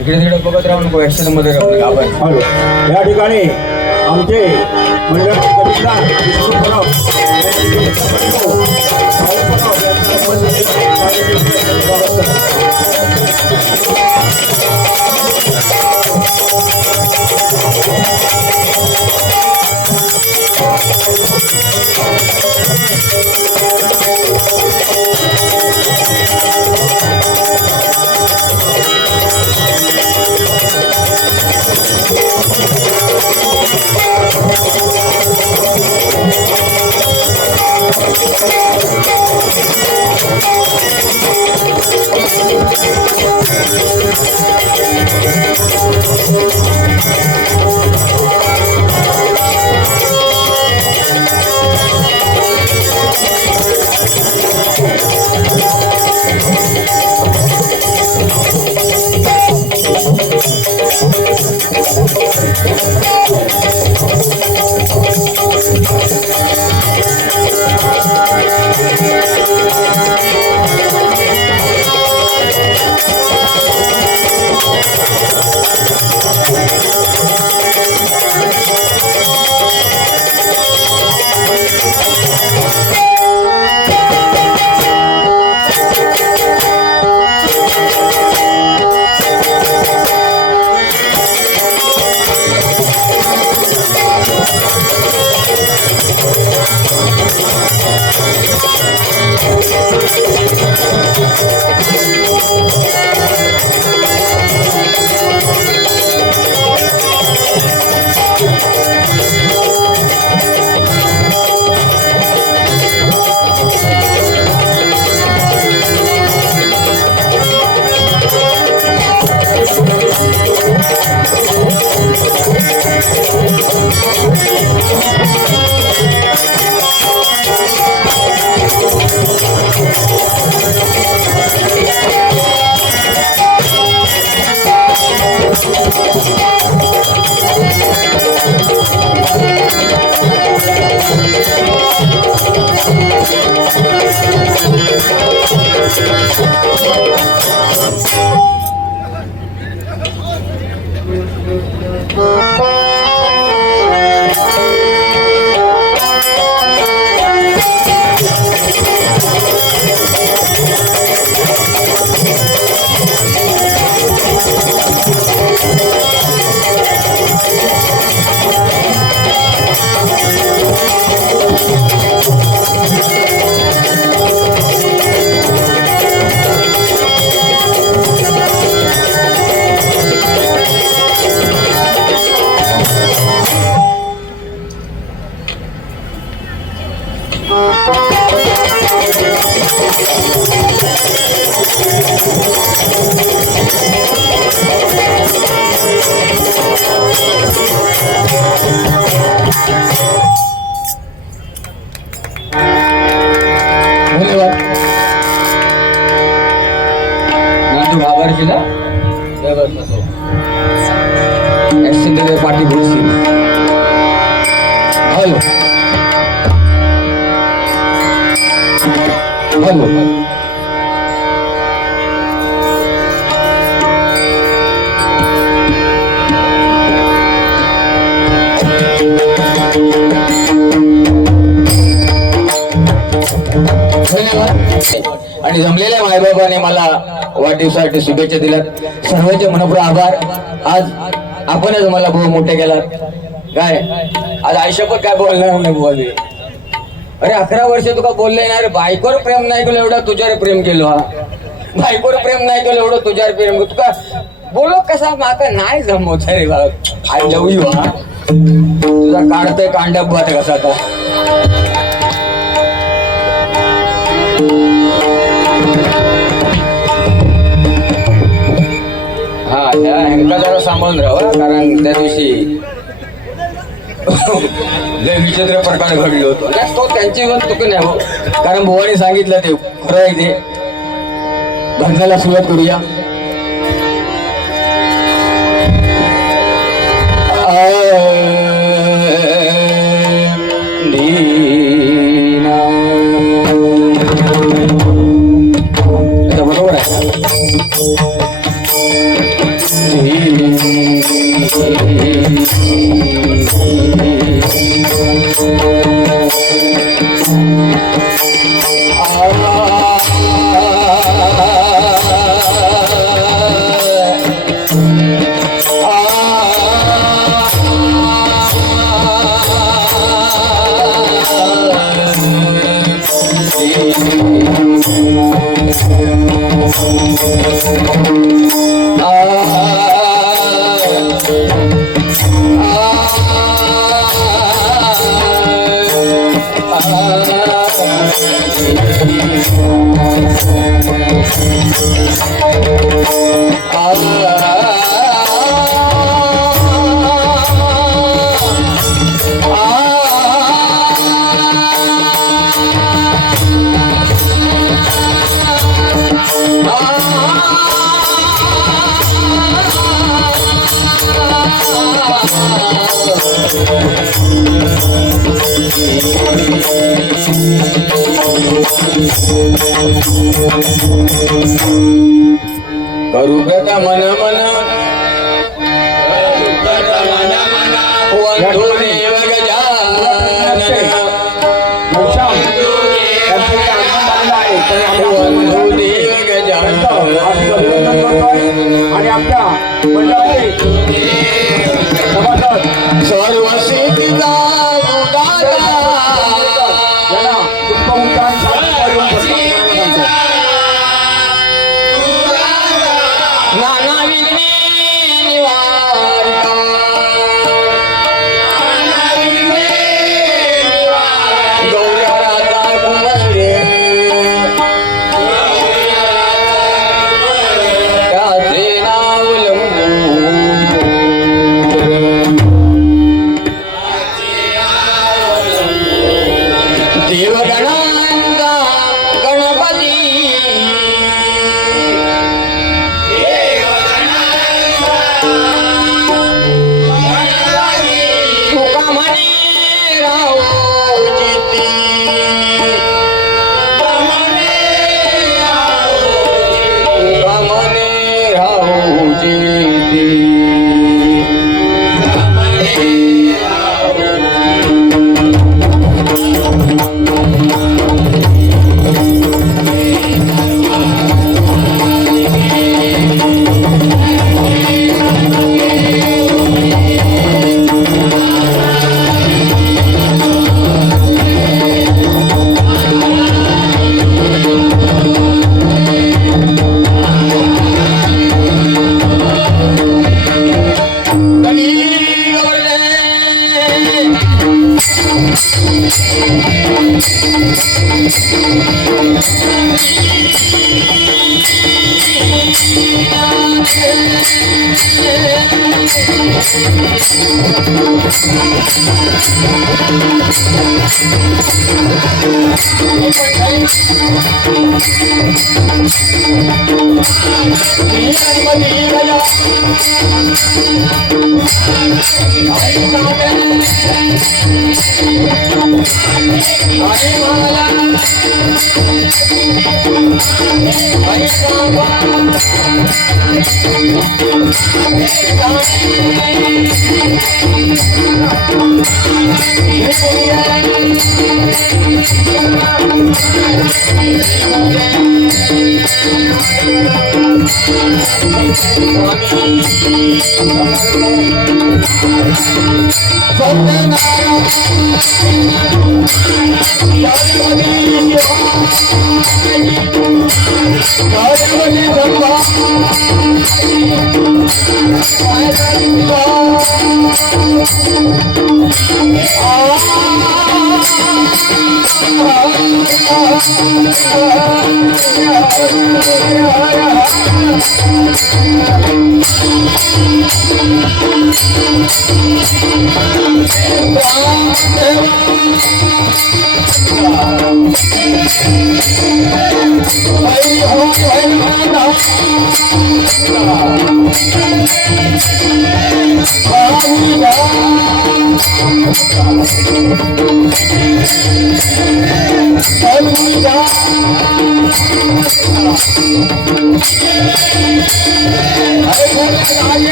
तिकडे बघत राहू नको, ऍक्शन मध्ये आपण या ठिकाणी आमचे मंडळ पार्टी घोषित हॅलो हॅलो आणि जमलेल्या मायबाबाने मला वाढदिवसासाठी शुभेच्छा दिल्यात सर्वांचे मनपूर्वक आभार। आज आपणच मला बहुत मोठे केलात काय आज आयुष्यभर काय बोलणार नाही बोलले अरे 11 वर्ष तुका बोलले ना रे बायकोवर प्रेम नाही केलं एवढं तुझ्यावर प्रेम केलं हा बायकोवर प्रेम नाही केलं एवढं तुझ्यावर प्रेम तुका बोलो कसा माका नाही जमवत रे बाबा आय लव्ह यू हा तुझा काढतोय कांडप कसा आता लय विचित्र प्रकार घडले होतो नाही, तो त्यांची पण चुकी नाही हो, कारण बुवाने सांगितलं ते खरं आहे. ते भजनाला सुरुवात करूया. आता बरोबर आहे करुगत मन मन वंदो देव गजानन वंदो देव गजानन आणि आपल्या मंडळाचे सभासद सर्व सिद्धिदा यांना पुष्पवृष्टांनी सांगतो. नाना विघ्ने निवारता गौराचा कुंभरे त्याचे नाव देवगणांचा गणपती तुका म्हणे रावचिती तुका म्हणे रावचिती Oh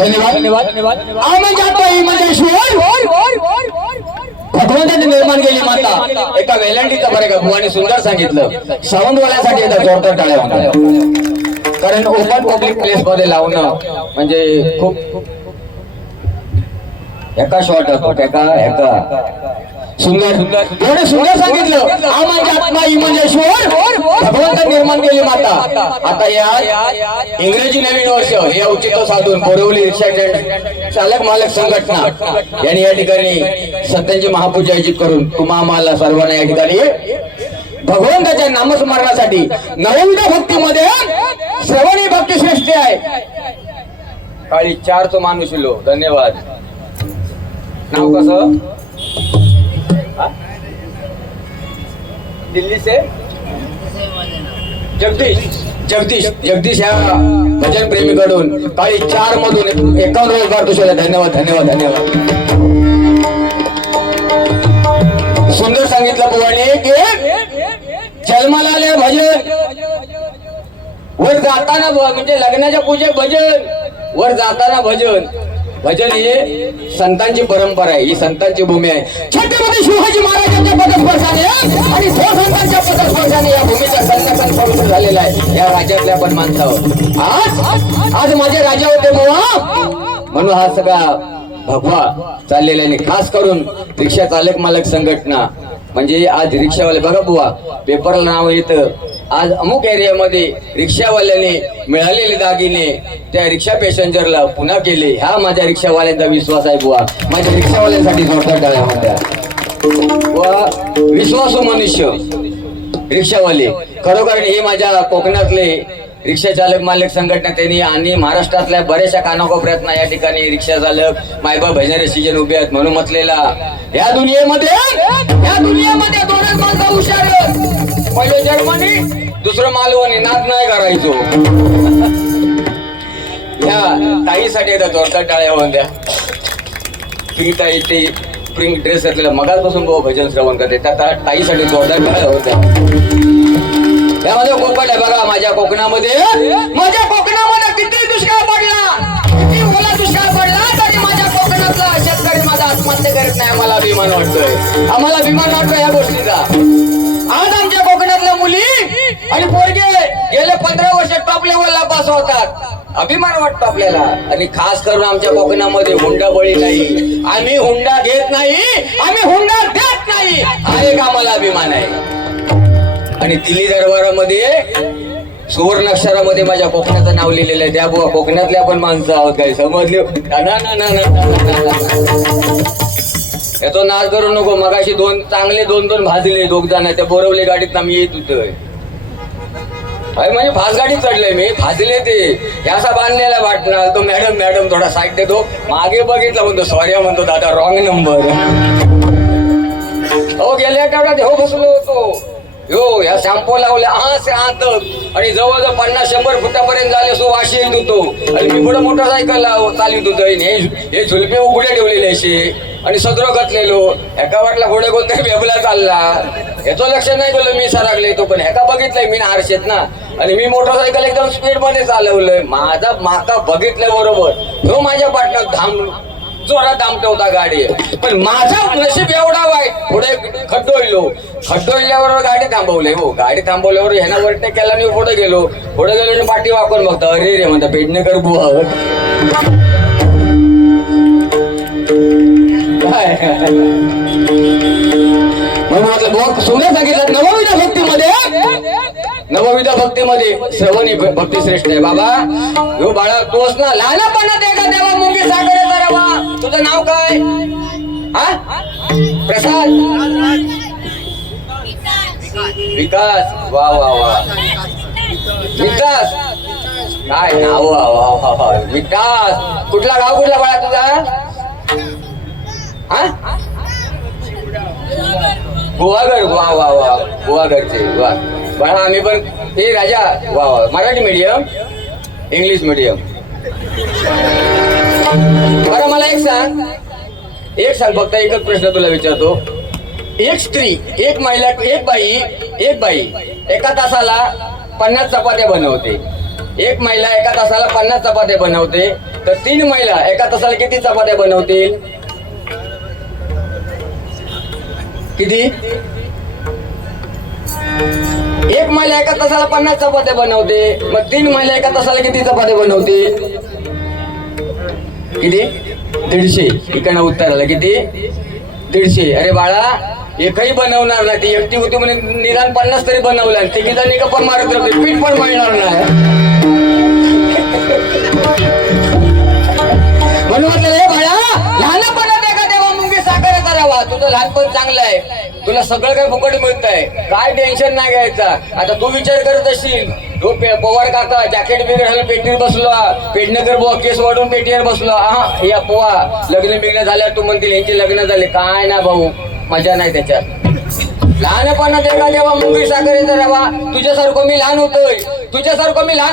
धन्यवाद धन्यवाद भगवंताने निर्माण केली माता एका वेलांटीचं बरं का बुवाने सुंदर सांगितलं. सावंतवाल्यासाठी एकदा जोरदार टाळ्या म्हणतात, कारण ओपन पब्लिक प्लेस मध्ये लावणं म्हणजे खूप एका शॉट होतो एका सुंदर एवढे सुंदर सांगितलं. आत्मा इमंजेश्वर भगवंत निर्माण केली माता. आता या इंग्रजी नवीन वर्ष हे औचित्य साधून बोरिवली रिक्षा चालक मालक संघटना यांनी या ठिकाणी सत्यांची महापूजा आयोजित करून तुम्हा आम्हाला सर्वांना या ठिकाणी भगवंताच्या नामस्मरणासाठी नवविध भक्तीमध्ये श्रवणी भक्ती श्रेष्ठी आहे. काळी 4 माणूस लो. धन्यवाद. नाव कसं? दिल्ली से जगदीश या भजन प्रेमीकडून काळी 4 मधून 51 रोजगार तुझ्याला. धन्यवाद धन्यवाद धन्यवाद. सुंदर सांगितलं बुवाने की जन्माला आले भजन, वर जाताना म्हणजे लग्नाच्या पूजेत भजन, वर जाताना भजन. भजन हे संतांची परंपरा आहे, ही संतांची भूमी आहे. छत्रपती शिवाजी महाराजांच्या पदस्पर्शाने आणि संतांच्या पदस्पर्शाने या भूमीचा संरक्षण पवित्र झालेला आहे या राज्यातल्या पण माणसावर. आज माझे राजा होते बुवा, म्हणून हा सगळा भगवा चाललेला आहे. खास करून रिक्षा चालक मालक संघटना म्हणजे आज रिक्षावाले बघा बुवा, पेपरला नाव येतं आज अमुक एरियामध्ये रिक्षावाल्याने मिळालेले दागिने त्या रिक्षा पॅसेंजरला पुन्हा केले. हा माझ्या रिक्षावाल्यांचा विश्वास आहे बुवा. माझ्या रिक्षावाल्यांसाठी जोरदार टाळ्या होत्या. व विश्वासू मनुष्य रिक्षावाले खरोखर हे माझ्या कोकणातले रिक्षा चालक मालक संघटना त्यांनी आणि महाराष्ट्रातल्या बऱ्याचशा कानाकोपऱ्यात या ठिकाणी रिक्षा चालक मायबा भजनारे सीजन उभे आहेत. म्हणून म्हटलेला या दुनियेमध्ये 2च माणसं हुशार, पहिलं जर्मनी दुसरं मालवणी. नाद नाही करायचो. या ताईसाठी एकदा जोरदार टाळ्या होत्या. पिंक ताई ते पिंक ड्रेस घातलेला मगाचपासून भजन श्रवण करते त्या ताईसाठी जोरदार टाळ्या होत्या. यामध्ये कोकण आहे बघा. माझ्या कोकणामध्ये किती दुष्काळ पडला, किती ओला दुष्काळ पडला तरी माझ्या कोकणातला शेतकरी माझा आत्महत्या करत नाही. आम्हाला अभिमान वाटतोय या गोष्टीचा. आज आमच्या कोकणातल्या मुली आणि पोरगे गेले 15 वर्ष टॉप लेवलला पास होतात. अभिमान वाटतो आपल्याला. आणि खास करून आमच्या कोकणामध्ये हुंडा बळी नाही, आम्ही हुंडा घेत नाही, आम्ही हुंडा देत नाही, हा एक आम्हाला अभिमान आहे. आणि दिल्ली दरबारामध्ये सुवर्ण अक्षरामध्ये माझ्या कोकणाचं नाव लिहिलेलं आहे. त्या बुवा कोकणातल्या पण माणसं आहोत काही समजले. याचा नाच करू नको. मगाशी चांगले दोन भाजले 2 जण त्या बोरवली गाडीत मी येत होतोय. अरे म्हणजे फास्ट गाडीत चढलोय मी, भाजले ते याचा बांधलेला वाटणार. तो मॅडम थोडा साईड देतो. मागे बघितला म्हणतो सॉरी म्हणतो दादा रॉंग नंबर. हो गेल्या आठवड्यात हो बसलो होतो. हो या शॅम्पू लावल्या आत आणि जवळजवळ 50-100 फुटापर्यंत झाले सो वाशी येत होतो. आणि मी पुढे मोटरसायकल चालवित होतो. हे झुलपे उघडे ठेवलेले असे आणि सदर घातलेलो. एका वाटला पुढे कोणतरी बेबला चालला. याचं लक्ष नाही केलं. मी सरकले तो पण ह्याका बघितलंय मी हारशेत ना. आणि मी मोटरसायकल एकदम स्पीड मध्ये चालवलंय. माझा माका बघितल्या बरोबर तो माझ्या पाठनं जोरात दामटे होता गाडी. पण माझा नशीब एवढा वाईट, पुढे खड्डोळल्यावर गाडी थांबवली. हो गाडी थांबवल्यावर ह्याना वरटे केला मी पुढे गेलो पाठी वाकून बघतो. अरे रे म्हणता पेडणेकर बुवा काय म्हणून म्हटलं बहुत सुंदर सांगितलं. नवविधा भक्तीमध्ये श्रवणी भक्ती श्रेष्ठ आहे. बाबा हो बाळा तोच ना लहानपणात एका देवा मुंगी साखरेचा रवा. तुझं नाव काय? हा प्रसाद विकास. वा वा वा विकास काय नाव. वा वा वा विकास. कुठला गाव कुठला बाळा तुझा? हा गोवागड. वा वा वा गोवागडचे. वा बाळा आम्ही पण हे राजा. वा वा मराठी मीडियम इंग्लिश मीडियम. बरं मला एक सांग फक्त एकच प्रश्न तुला विचारतो. एक स्त्री एक महिला एक बाई एका तासाला 50 चपात्या बनवते. एक महिला एका तासाला 50 चपात्या बनवते. तर 3 महिला एका तासाला किती चपात्या बनवतील? किती? एक महिला एका तासाला 50 चपात्या बनवते. मग 3 महिला एका तासाला किती चपात्या बनवतील? किती? 150. इकडनं उत्तर आलं किती? 150. अरे बाळा एकही बनवणार नाही. ती एकटी होती म्हणे निदान 50 तरी बनवल्या. तिघी जणी गप्पा मारत राहते. पीठ पण मिळणार नाही. म्हणून म्हटलं हे बाळा लहानपणात एका देवा मुंगी साखरेचा रवा. तुझं लहानपण चांगलं आहे. तुला सगळं काही फुकट मिळत आहे. काय टेन्शन नाही घ्यायचा. आता तू विचार करत असशील तो पवार काका जॅकेट बिगेट घालून पेटीवर बसलो. पेडणेकर बुवा केस वाढून पेटीवर बसलो. हा या पोवा लग्न बिग्न झाल्यावर तू म्हणतील यांचे लग्न झाले. काय ना भाऊ मजा नाही त्याच्यात. लहानपणात एका जेव्हा मुंगी साखरेचा रवा. तुझ्यासारखं मी लहान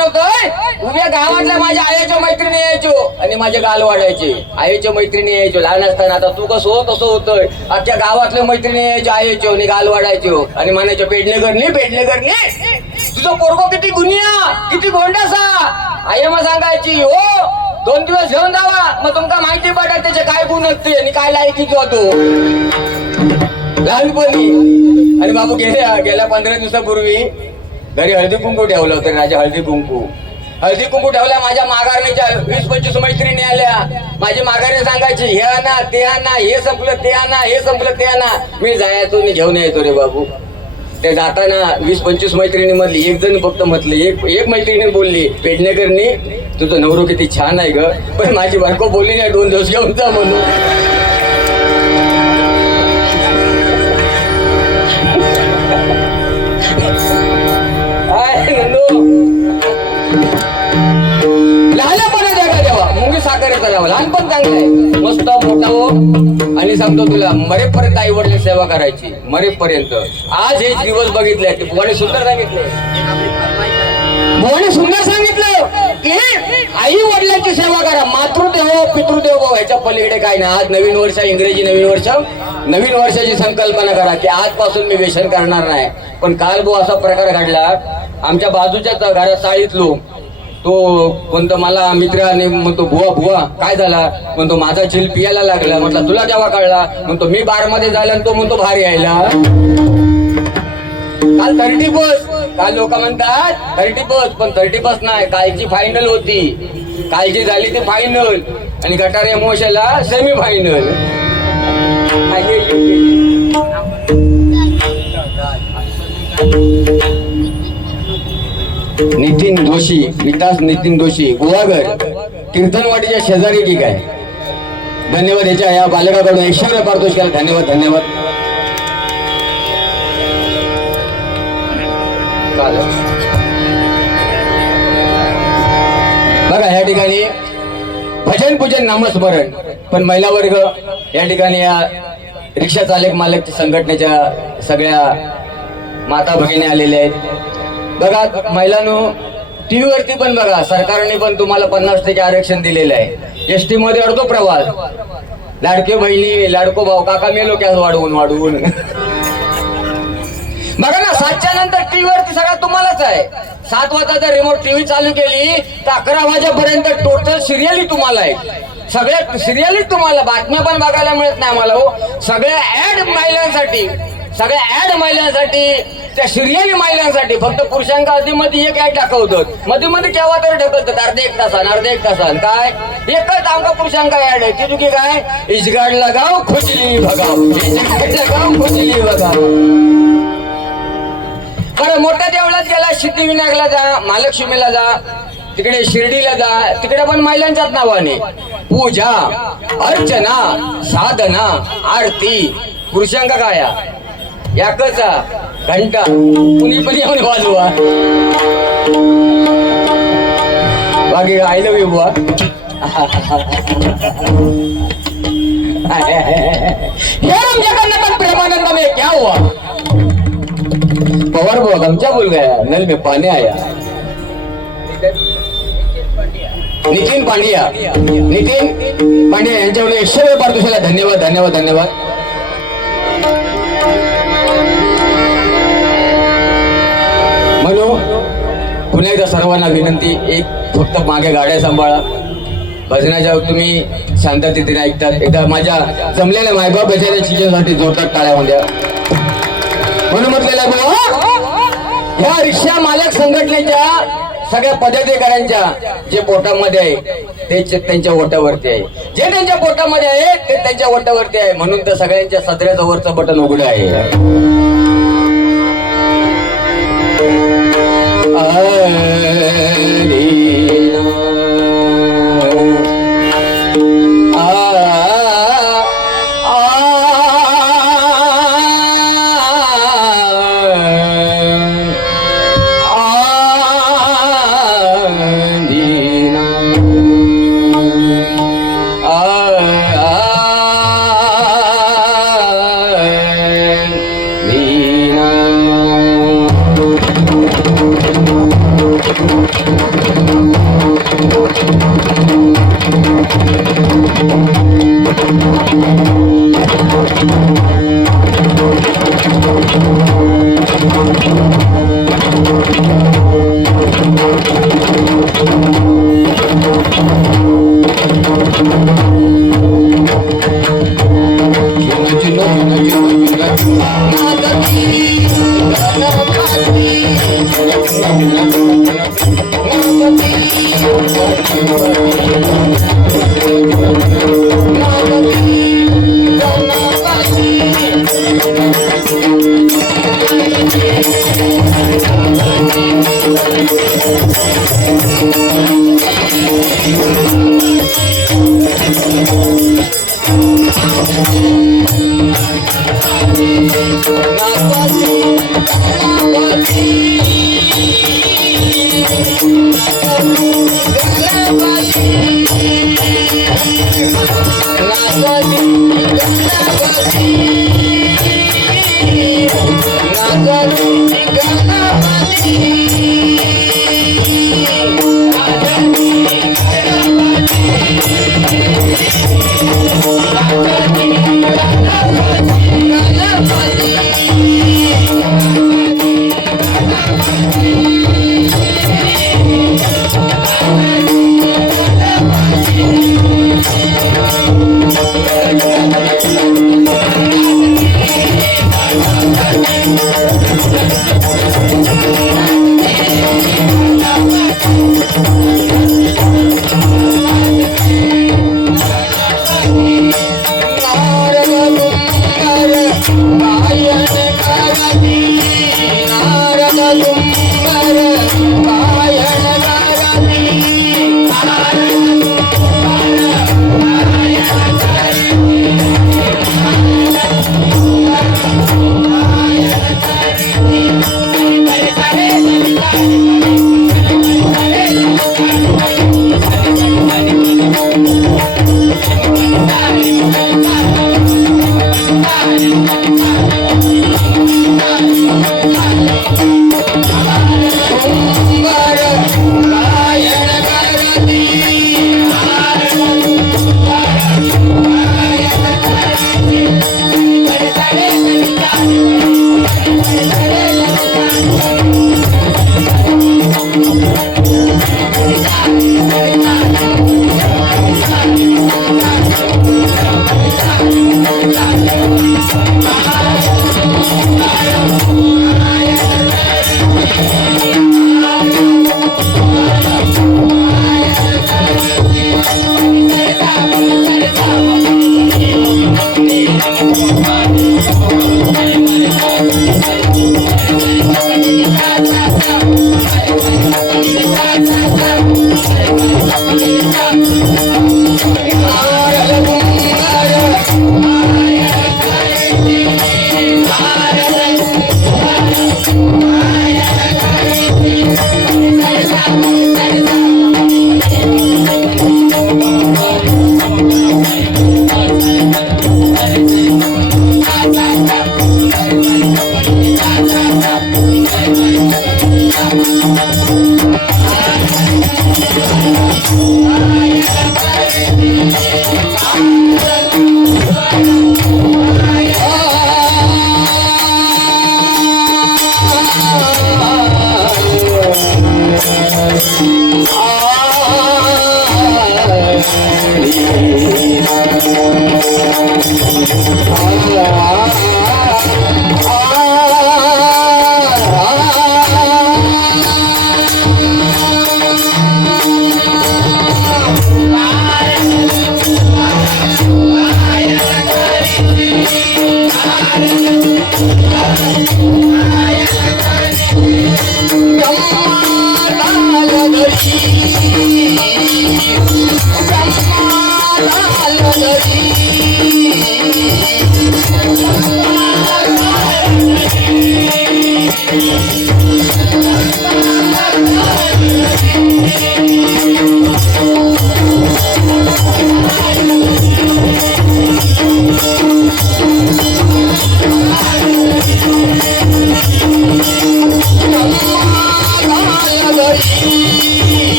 होतोय. उभ्या गावातल्या माझ्या आईच्या मैत्रिणी यायचो आणि माझे गाल वाढायचे. आईच्या मैत्रिणी यायचो लहान असताना. आता तू कसं हो तसं होतोय. अख्ख्या गावातल्या मैत्रिणी यायचो आईचो आणि गाल वाढायचो आणि म्हणायचो पेडणेकर तुझं पोरगो किती गुन्हा किती गोंडासा. आई मग सांगायची हो 2 दिवस घेऊन जावा मग तुमका माहिती पडत त्याचे काय गुण असते आणि काय लायकीच होतो लहानपणी. आणि बाबू गेल्या 15 दिवसापूर्वी घरी हळदी कुंकू ठेवलं होतं. राजा हळदी कुंकू ठेवल्या. माझ्या माघारणीच्या 20-25 मैत्रिणी आल्या. माझी माघारी सांगायची हे आणा ते आणा हे संपलं ते आणा हे संपलं ते आणा. मी जायचो मी घेऊन यायचो रे बाबू. ते जाताना 20-25 मैत्रिणी मधली एक जण फक्त म्हटली. एक मैत्रिणी बोलली पेडणेकरनी तुझं नवरो किती छान आहे ग. पण माझी बायको बोलली नाही 2 दिवस घेऊन जा म्हणून. साखरेचा रवा. लहानपण चांगलं आहे. मस्त मोठा हो. आणि सांगतो तुला मरेपर्यंत आई वडील सेवा करायची. मरेपर्यंत. आज हे दिवस बघितले बुवाने सुंदर सांगितलं की आई वडिलांची सेवा करा. मातृदेवो पितृदेवो ह्याच्या पलीकडे काय नाही. आज नवीन वर्ष इंग्रजी नवीन वर्षाची संकल्पना करा की आजपासून मी व्यसन करणार नाही. पण काल भाऊ असा प्रकार घडला. आमच्या बाजूच्याच घरात चाळीतलो तो कोणतं मला मित्राने म्हणतो बुवा काय झाला. म्हणतो माझा चिल पियाला लागला. म्हटलं तुला केव्हा कळला. म्हणतो मी बार मध्ये जायला तो म्हणतो बाहेर यायला. काल 30 बस. काल लोक म्हणतात 30 बस पण 30 बस नाही. कालची फायनल होती. कालची झाली ती फायनल आणि गटार एमोशनला सेमी फायनल. विकास नितीन जोशी गुहागर कीर्तनवाडीच्या शेजारी ठीक आहे. धन्यवाद. याच्या या बालकाकडून 100 पारितोषिक धन्यवाद. बघा ह्या ठिकाणी भजन पूजन नामस्मरण. पण महिला वर्ग या ठिकाणी या रिक्षा चालक मालक संघटनेच्या सगळ्या माता भगिनी आलेल्या आहेत. बघा महिलांनो टीव्ही वरती पण बघा सरकारने पण तुम्हाला 50% आरक्षण दिलेलं आहे. एसटी मध्ये अर्धो प्रवास. लाडके बहिणी लाडको भाऊ काका मेलो क्या वाढवून बघा ना. 7च्या नंतर टीव्ही वरती सगळा तुम्हालाच आहे. 7 वाजता रिमोट टीव्ही चालू केली तर 11 वाजेपर्यंत टोटल सिरियली तुम्हाला आहे. सगळ्या सिरियली तुम्हाला बातम्या पण बघायला मिळत नाही आम्हाला हो. सगळ्या ऍड महिलांसाठी सगळ्या ऍड महिलांसाठी, त्या सिरियली महिलांसाठी फक्त पुरुषांका आधीमध्ये एक ऍड दाखवतात, मध्ये मध्ये केव्हा तरी ढकलतात अर्धे एक तासान काय एकच आमका पुरुषांका ऍड आहे ती चुकी काय, इजगाड लगाव खुशली भगाव, इजगाड लगाव खुशली भगाव. बरं मोठ्या देवळात गेला, सिद्धिविनायकला जा, महालक्ष्मीला जा, तिकडे शिर्डीला जा, तिकडे पण महिलांच्याच नावाने पूजा अर्चना साधना आरती. पुरुषांका काय याकचा घंटा कुणी पण येऊन वाजवा. बाकी आय लव्ह यू बुवा. हे राम जगन्नाथ प्रेमानंद में क्या हुआ? पवार बुआ गमछा भूल गया, नल में पानी आया. नितीन पांड्या यांच्याकडे 100 वेळ पारदुशाला धन्यवाद धन्यवाद धन्यवाद. म्हणून पुन्हा एकदा सर्वांना विनंती, एक फक्त मागे गाड्या सांभाळा, भजनाच्या तुम्ही शांततेने ऐकतात. एकदा माझ्या जमलेल्या मायबाप याच्या शिक्षणासाठी जोरदार टाळ्या द्या. म्हणून म्हटलेलं ह्या रिक्षा मालक संघटनेच्या सगळ्या पदाधिकाऱ्यांच्या जे पोटामध्ये आहे तेच त्यांच्या ओटावरती आहे, जे त्यांच्या पोटामध्ये आहे ते त्यांच्या ओटावरती आहे. म्हणून तर सगळ्यांच्या सदऱ्याचं वरचं बटन उघडं आहे. Thank you.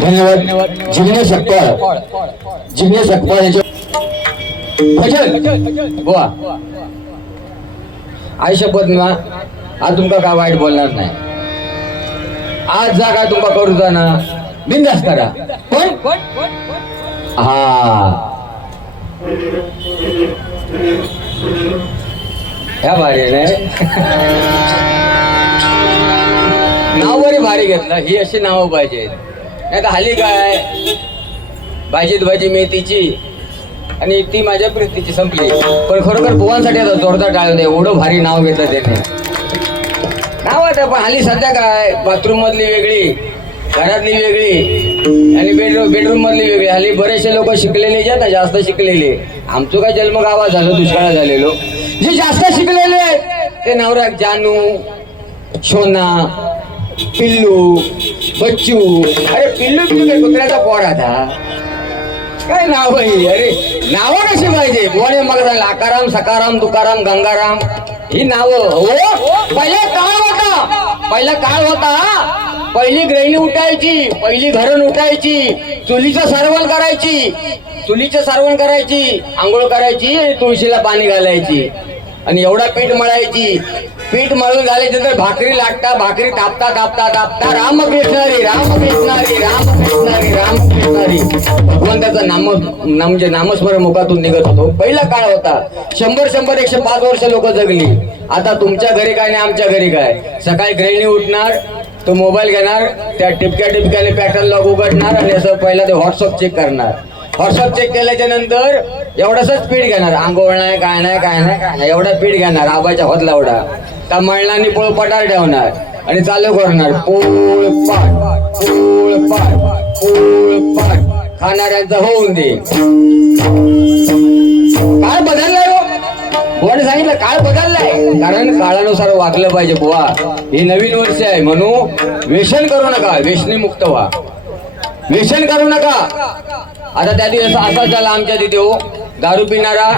धन्यवाद. जिग्नेश सकपाळ, जिग्नेश सकपाळ याच्या भजन गोवा. आई शपथ ना, आज तुमका काय वाईट बोलणार नाही. आज जा काय तुमका करू जा ना, बिंदास करा. पण हा ह्या भारी नाही नाव बरी भारी घेतलं. ही अशी नावं पाहिजे. नाही तर हल्ली काय भाजीत भाजी मेथीची आणि ती माझ्या प्रीतीची संपली. पण खरोखर बुवांसाठी आता जोरदार टाळलं नाही. एवढं भारी नाव घेतलं त्याने. नाव आहे पण हल्ली सध्या काय बाथरूम मधली वेगळी, घरातली वेगळी आणि बेडरूम मधली वेगळी. हल्ली बरेचसे लोक शिकलेले जे ना, जास्त शिकलेले. आमचं काय जन्म गावात झालं, दुष्काळ झालेलो. जे जास्त शिकलेले आहेत ते नवरा जानू, सोना, पिल्लू, बच्चू. अरे पिल्लू काय कुत्र्याचा पोर आता काय नाव आहे. अरे नाव कशी पाहिजे. बोले मग लाकाराम, सकाराम, तुकाराम, गंगाराम ही नावं. हो पहिला काळ होता. पहिली गृहिणी उठायची, पहिली घरण उठायची, चुलीचं सारवण करायची, आंघोळ करायची आणि तुळशीला पाणी घालायची आणि एवढा पीठ मळायची. पीठ मळून झाल्यानंतर भाकरी लाटता, भाकरी तापता तापता तापता रामकृष्णारी रामकृष्णारी रामकृष्णारी रामकृष्णारी भगवंताचं म्हणजे नामस्मरण मुखातून निघत होतो. पहिला काळ होता. 100-105 वर्ष लोक जगली. आता तुमच्या घरी काय नाही, आमच्या घरी काय. सकाळी गृहिणी उठणार, तो मोबाईल घेणार, त्या टिपक्याने पॅटर्न लॉक उघडणार आणि असं पहिला ते व्हॉट्सअप चेक करणार. व्हॉट्सअप चेक केल्याच्या नंतर एवढंसच पीठ घेणार. आंघोळ नाही, काय नाही, एवढा पीठ घेणार. आबाच्या होतला एवढा. त्या मळणाने पोळपाटावर ठेवणार आणि चालू करणार. पोळपाट पोळपाट पोळपाट खाणाऱ्यांचा होऊन दे. काळ बदललाय हो. बुवाने सांगितलं काळ बदललाय, कारण काळानुसार वागलं पाहिजे बुवा. हे नवीन वर्ष आहे म्हणून व्यसन करू नका, व्यसनी मुक्त व्हा, व्यसन करू नका. आता त्या दिवस असा झाला आमच्या तिथे हो, दारू पिणारा,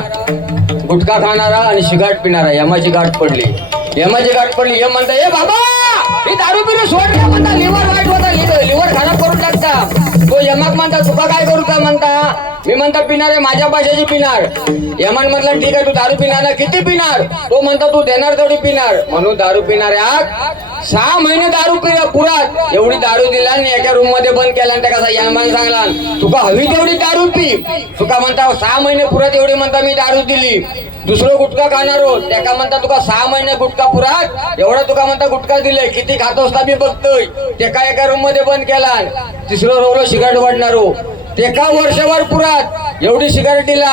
गुटखा खाणारा आणि सिगारेट पिणारा यमाची गाठ पडली. यमाची गाठ पडली. यम म्हणता, ए बाबा ही दारू पिणं सोड का म्हणता, लिव्हर वाईट होता, लिव्हर खराब करून टाकता. तो यमाक म्हणता तुका काय करू का म्हणता. मी म्हणता पिणार आहे, माझ्या पैशाची पिणार. यमान म्हटलं ठीक आहे तू दारू पिणार ना, किती पिणार. तो म्हणता तू देणार तेवढी पिणार. म्हणून दारू पिणाऱ्या 6 महिने दारू पुरात एवढी दारू दिला आणि एका रूम मध्ये बंद केला. आणि त्या कसा यमान सांगला तुका हवी तेवढी दारू पी. तुका म्हणता 6 महिने पुरात एवढी म्हणता मी दारू दिली. दुसरं गुटखा खाणार हो, त्याका म्हणता तुका 6 महिने गुटखा पुरात एवढा तुका म्हणता गुटखा दिले, किती खातोस मी बघतोय. त्याका एका रूम मध्ये बंद केला. तिसरं रोवलं सिगारेट वाढणार हो, त्याका वर्षभर पुरात एवढी सिगारेट दिला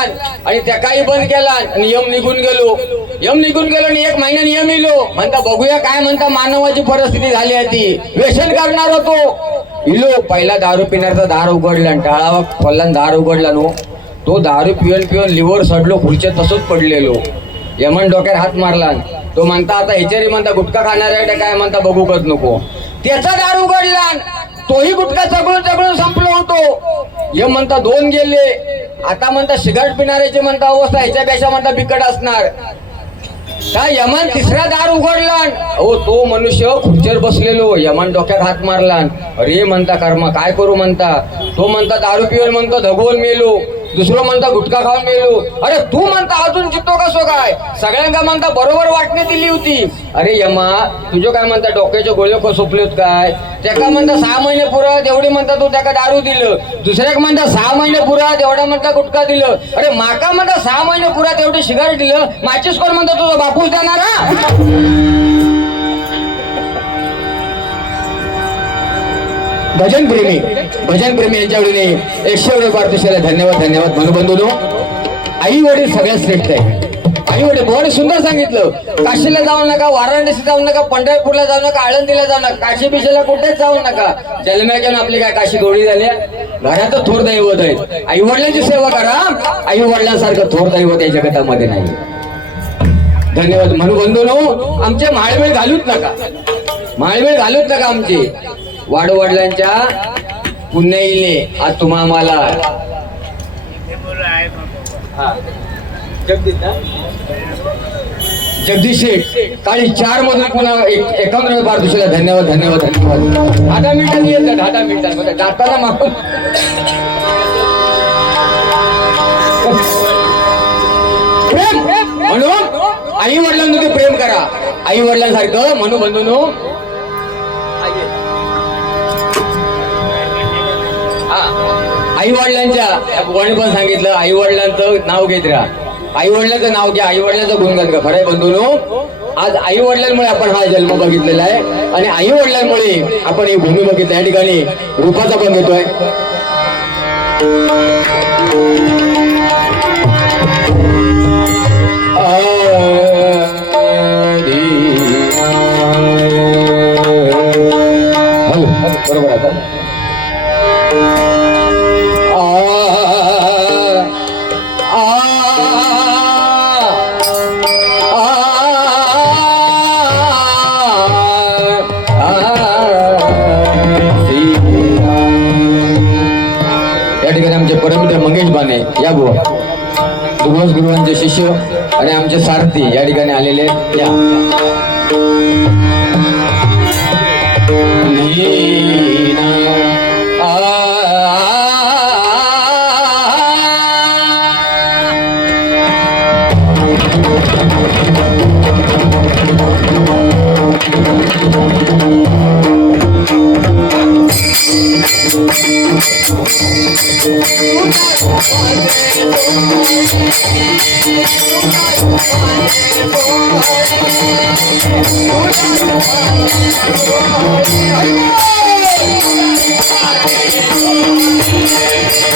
आणि त्याकाही बंद केला. आणि यम निघून गेलो. यम निघून गेलो आणि 1 महिन्याने यम इलो. म्हणता बघूया काय म्हणता मानवाची परिस्थिती झाली आहे ती. व्यसन करणार होतो इलो. पहिला दारू पिणारचा दार उघडला, टाळावा खोलला, दार उघडला नो. तो दारू पिऊन पिऊन लिव्हर सडलो, खुर्च्या तसंच पडलेलो. यमन डोक्यात हात मारला. तो म्हणता आता ह्याच्यारी म्हणता गुटखा खाणार आहे काय म्हणता बघू कत नको. त्याचा दार उघडला, तोही गुटखा चगळून संपलो होतो. यम म्हणता 2 गेले. आता म्हणता सिगारेट पिणाऱ्याची म्हणता अवस्था ह्याच्यापेक्षा म्हणता बिकट असणार. काय यमन तिसरा दार उघडला. हो तो मनुष्य खुर्चीवर बसलेलो. यमन डोक्यात हात मारला. अरे म्हणता कर्म काय करू म्हणता. तो म्हणता दारू पिऊन म्हणतो धगवून मेलो. दुसरं म्हणता गुटखा खाऊन मेलो. अरे तू म्हणता अजून जितो कसो काय. सगळ्यांना म्हणता बरोबर वाटणी दिली होती. अरे यमा तुझं काय म्हणता डोक्याचे गोळे सोपलेत काय. त्याका म्हणता 6 महिने पुरात एवढी म्हणता तू त्याका दारू दिलं. दुसऱ्याक म्हणता 6 महिने पुरात एवढा म्हणता गुटखा दिलं. अरे माका म्हणता 6 महिने पुरात एवढी सिगारेट दिलं. माचीस कोण म्हणता तुझा बापूस देणार हा. भजन प्रेमी यांच्याकडे 100 पारितोषिकाला धन्यवाद. मनोबंधूनो आई वडील सगळ्यात श्रेष्ठ आहे. आई वडील बुवाने सुंदर सांगितलं. काशीला जाऊ नका, वाराणसी जाऊ नका, पंढरपूरला जाऊ नका, आळंदीला जाऊ नका, काशी बिशीला कुठेच जाऊ नका. जन्म्या घेऊन आपली काय काशी थोडी झाल्या. घरात थोर दैवत आहे. आई वडिलांची सेवा करा. आई वडिलांसारखं थोर दैवत या जगतामध्ये नाही. धन्यवाद. मनोबंधूनो आमचे माळवेळ घालूच नका आमचे. वाडवडिलांच्या पुण्य येईल आज तुम्हा आम्हाला. जगदीश शेठ काळी 4 मधून पुन्हा 51 पारितोषिकाला धन्यवाद. आधा मिनिटांनी येतात, 10 मिनिटांमध्ये दाताला मागून. प्रेम म्हणून आई वडिलांमध्ये प्रेम करा. आई वडिलांसारखं मनोबंधूनो. आई वडिलांच्या कोणी पण सांगितलं आई वडिलांचं नाव घेत राहा. आई वडिलांचं नाव घ्या, आई वडिलांचं गुणगान का. खरंय बंधूनो आज आई वडिलांमुळे आपण हा जन्म बघितलेला आहे आणि आई वडिलांमुळे आपण ही भूमी बघितली. या ठिकाणी रूपाचा पण घेतोय. बरोबर आता या ठिकाणी आमचे परमपिता मंगेश बाने या बुवा गुरुवांचे शिष्य आणि आमचे सारथी या ठिकाणी आलेले या.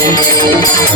Thank you. Thank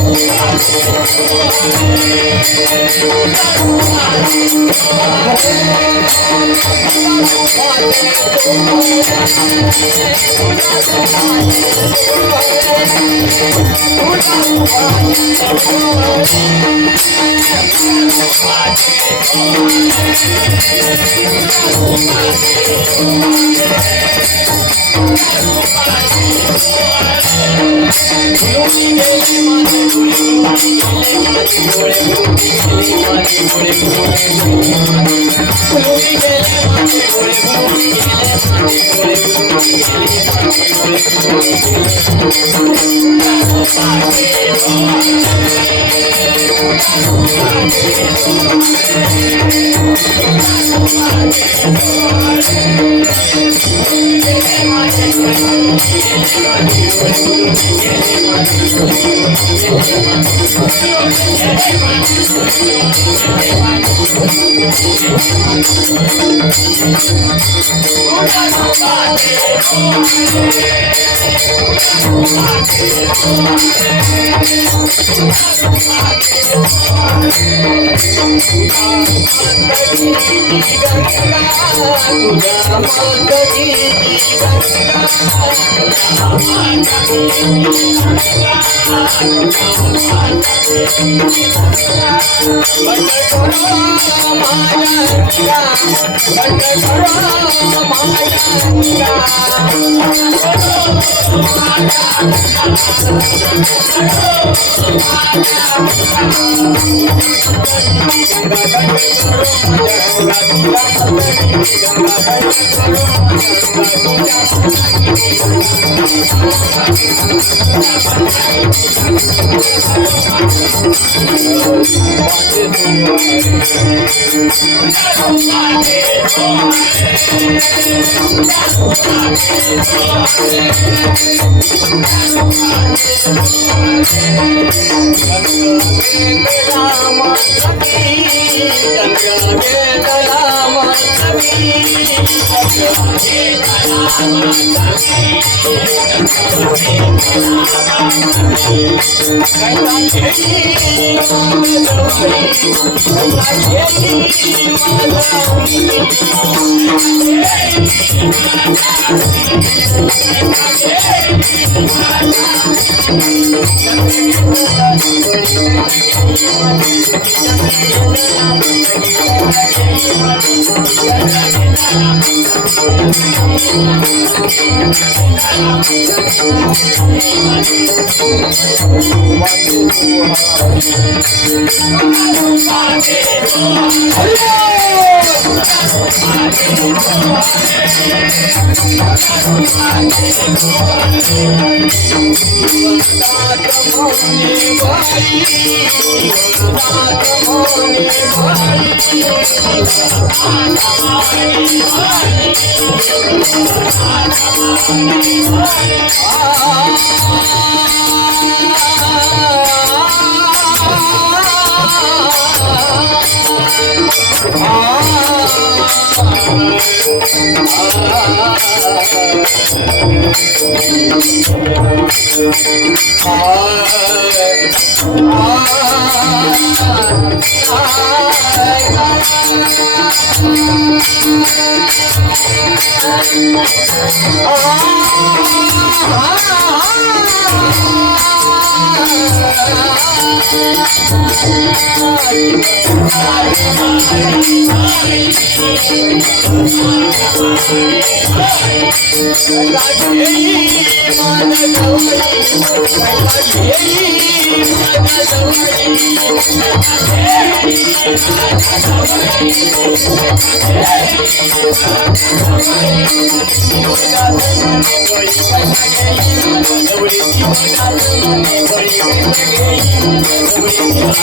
you.